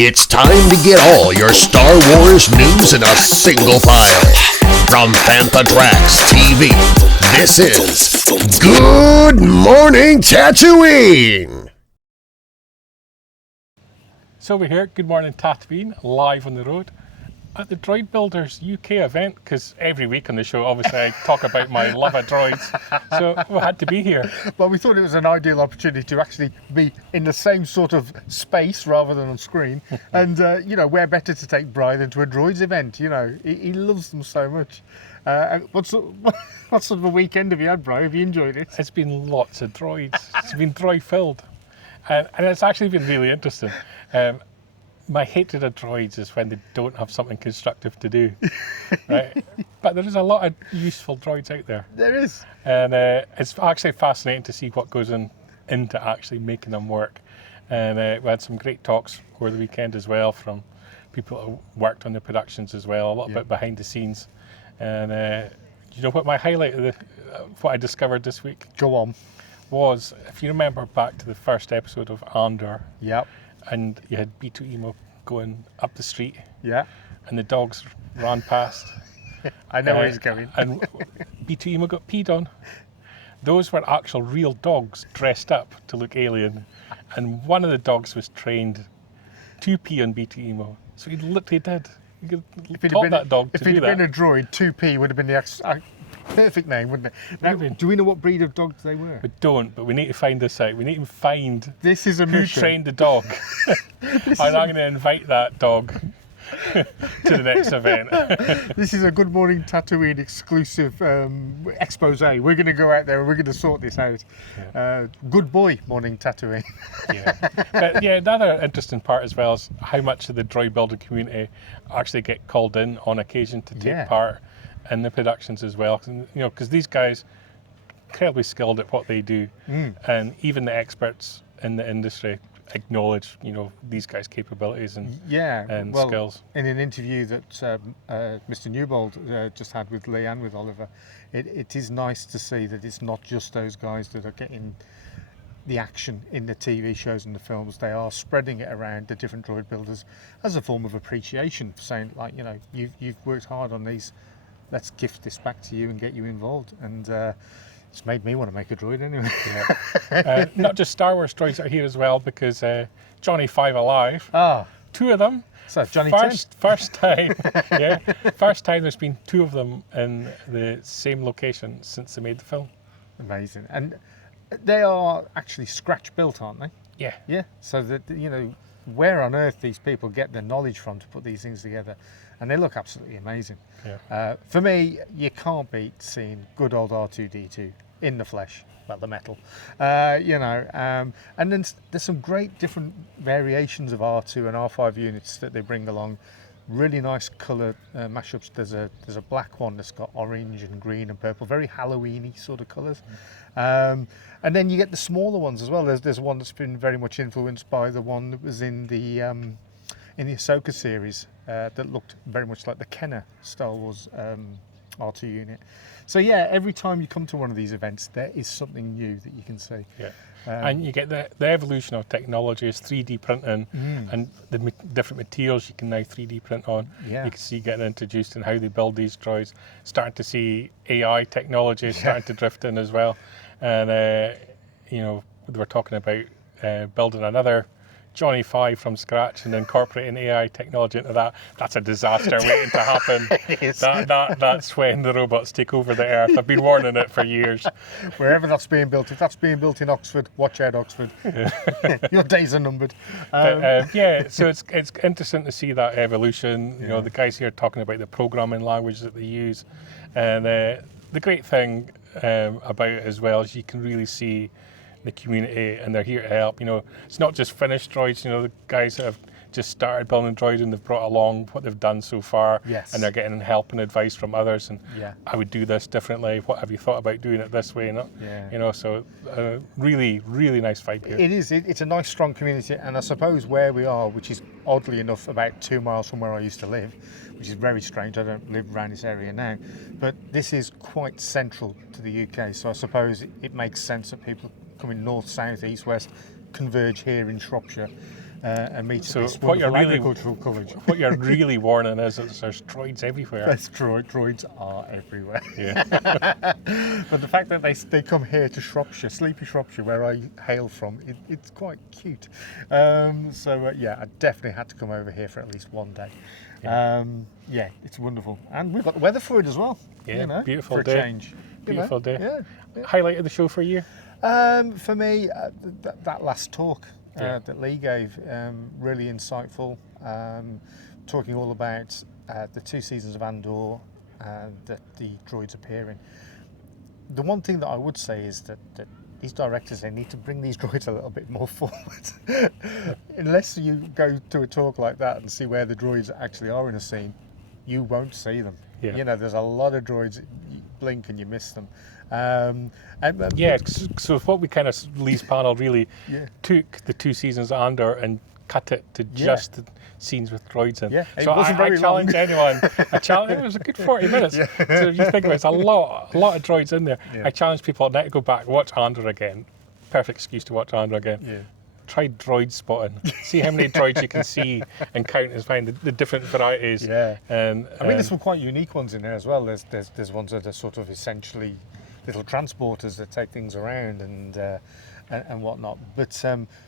It's time to get all your Star Wars news in a single file. From Fantatrax TV, this is Good Morning Tatooine! So we're here at Good Morning Tatooine, live on the road at the Droid Builders UK event, because every week on the show, obviously, I talk about my love of droids, so we had to be here. Well, we thought it was an ideal opportunity to actually be in the same sort of space rather than on screen. And, where better to take Brian than to a droids event? You know, he loves them so much. What sort of a weekend have you had, Brian? Have you enjoyed it? It's been lots of droids. It's been droid-filled. And it's actually been really interesting. My hatred of droids is when they don't have something constructive to do, right? But there is a lot of useful droids out there. There is. And it's actually fascinating to see what goes into actually making them work. And we had some great talks over the weekend as well from people who worked on the productions as well, a little bit behind the scenes. And you know what my highlight of what I discovered this week? Go on. Was, if you remember back to the first episode of Andor. Yep. And you had B2EMO going up the street. Yeah. And the dogs ran past. I know where he's going. And B2EMO got peed on. Those were actual real dogs dressed up to look alien. And one of the dogs was trained to pee on B2EMO. So he literally did. You could taught that dog to do that. If he'd been a droid, 2P would have been the perfect name, wouldn't it? Now, do we know what breed of dogs they were? We don't, but we need to find this out. We need to find this is a who trained the dog. And I'm going to invite that dog to the next event. This is a Good Morning Tatooine exclusive expose. We're going to go out there and we're going to sort this out. Yeah. Good boy, Morning Tatooine. But another interesting part as well is how much of the droid builder community actually get called in on occasion to take part in the productions as well. Because these guys incredibly skilled at what they do, and even the experts in the industry acknowledge these guys' capabilities and skills. In an interview that Mr. Newbold just had with Leanne, with Oliver, it is nice to see that it's not just those guys that are getting the action in the TV shows and the films. They are spreading it around the different droid builders as a form of appreciation, saying you've worked hard on these. Let's gift this back to you and get you involved. And it's made me want to make a droid anyway. Not just Star Wars droids are here as well, because Johnny 5 Alive, two of them. So Johnny first time, first time there's been two of them in the same location since they made the film. Amazing. And they are actually scratch built, aren't they? Yeah. Yeah. So that where on earth these people get their knowledge from to put these things together, and they look absolutely amazing. Yeah. For me, you can't beat seeing good old R2-D2 in the flesh, the metal. And then there's some great different variations of R2 and R5 units that they bring along. Really nice colour mashups. There's a black one that's got orange and green and purple, very Halloween-y sort of colours. And then you get the smaller ones as well. There's one that's been very much influenced by the one that was in the Ahsoka series that looked very much like the Kenner Star Wars R2 unit. So every time you come to one of these events, there is something new that you can see. Yeah. And you get the evolution of technology is 3D printing and the different materials you can now 3D print on. Yeah. You can see getting introduced in how they build these droids. Starting to see AI technology starting to drift in as well. And, we're talking about building another Johnny 5 from scratch and incorporating AI technology into that. That's a disaster waiting to happen. That's when the robots take over the earth. I've been warning it for years. Wherever that's being built, if that's being built in Oxford, watch out, Oxford. Your days are numbered. So it's interesting to see that evolution. The guys here talking about the programming language that they use, and the great thing about it as well is you can really see the community, and they're here to help. It's not just finished droids. The guys that have just started building droids and they've brought along what they've done so far, and they're getting help and advice from others. And I would do this differently. What have you thought about doing it this way? So really, really nice vibe here. It is. It's a nice, strong community, and I suppose where we are, which is oddly enough about 2 miles from where I used to live, which is very strange. I don't live around this area now, but this is quite central to the UK. So I suppose it makes sense that people coming north, south, east, west converge here in Shropshire. and meet So at this what you're wonderful really agricultural college. what you're really warning is that there's droids everywhere. Yes, droids are everywhere. Yeah. But the fact that they come here to Shropshire, sleepy Shropshire, where I hail from, it's quite cute. Yeah, I definitely had to come over here for at least one day. Yeah, it's wonderful, and we've got the weather for it as well. Yeah, you know, beautiful for a day. change. Beautiful day. Yeah. Highlight of the show for you? For me, that last talk that Lee gave, really insightful, talking all about the 2 seasons of Andor that the droids appear in. The one thing that I would say is that these directors, they need to bring these droids a little bit more forward. Unless you go to a talk like that and see where the droids actually are in a scene, you won't see them. Yeah. You know, there's a lot of droids, you blink and you miss them. So what we kind of, Lee's panel really took the 2 seasons of Andor and cut it to just the scenes with droids in. Yeah, it so wasn't I very challenge long. anyone. It was a good 40 minutes. So if you think about it, it's a lot of droids in there. Yeah. I challenge people now to go back, watch Andor again. Perfect excuse to watch Andor again. Yeah. Try droid spotting. See how many droids you can see and count and find the different varieties. Yeah. I mean, And there's some quite unique ones in there as well. There's ones that are sort of essentially little transporters that take things around and whatnot. But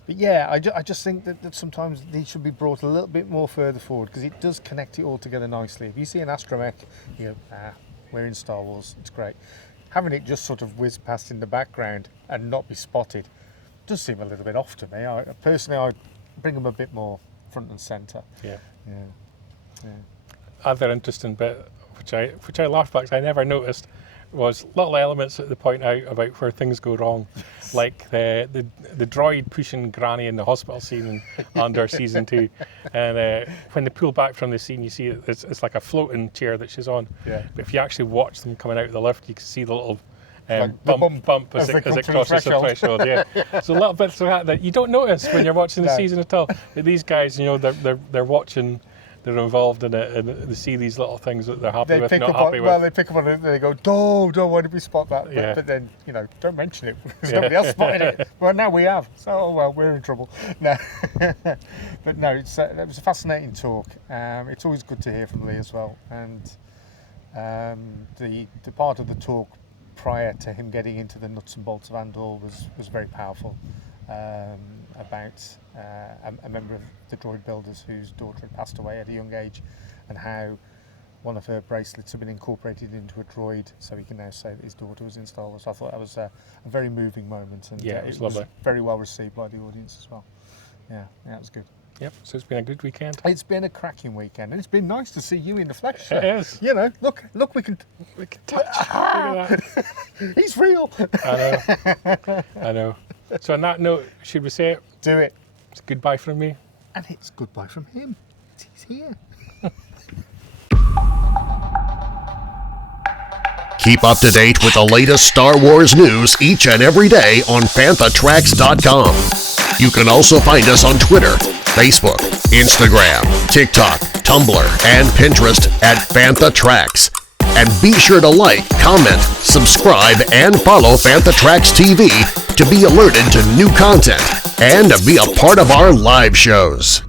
yeah, I just think that sometimes these should be brought a little bit more further forward, because it does connect it all together nicely. If you see an astromech, you go, we're in Star Wars, it's great. Having it just sort of whiz past in the background and not be spotted does seem a little bit off to me. Personally, I bring them a bit more front and centre. yeah. Yeah. Other interesting bit, which I laughed back, 'cause I never noticed, was little elements that they point out about where things go wrong, like the droid pushing Granny in the hospital scene in Andor season 2, and when they pull back from the scene, you see it's like a floating chair that she's on. Yeah. But if you actually watch them coming out of the lift, you can see the little Like the bump as as it they come to the crosses the threshold. Yeah. So little bits of that you don't notice when you're watching the No. season at all. But these guys, you know, they're watching. They're involved in it, and they see these little things that they're happy They with, pick not up happy on, with. well, they pick up on it and they go, don't, why did we spot that? Yeah. But then, you know, don't mention it, because nobody else spotted it. Well, now we have. So, oh well, we're in trouble. No. But no, it was a fascinating talk. It's always good to hear from Lee as well. And the part of the talk prior to him getting into the nuts and bolts of Andor was very powerful, about a member of the Droid Builders whose daughter had passed away at a young age, and how one of her bracelets had been incorporated into a droid, so he can now say that his daughter was in Star Wars. I thought that was a very moving moment, and Yeah, it was lovely. very well received by the audience as well. Yeah, it was good. Yep. So it's been a good weekend. It's been a cracking weekend, and it's been nice to see you in the flesh. It is. You know, look, we can Touch. Look at that. He's real. I know. So on that note, should we say it? Do it. It's goodbye from me. And it's goodbye from him. He's here. Keep up to date with the latest Star Wars news each and every day on FanthaTracks.com. You can also find us on Twitter, Facebook, Instagram, TikTok, Tumblr, and Pinterest at FanthaTracks. And be sure to like, comment, subscribe, and follow FanthaTracks TV to be alerted to new content and to be a part of our live shows.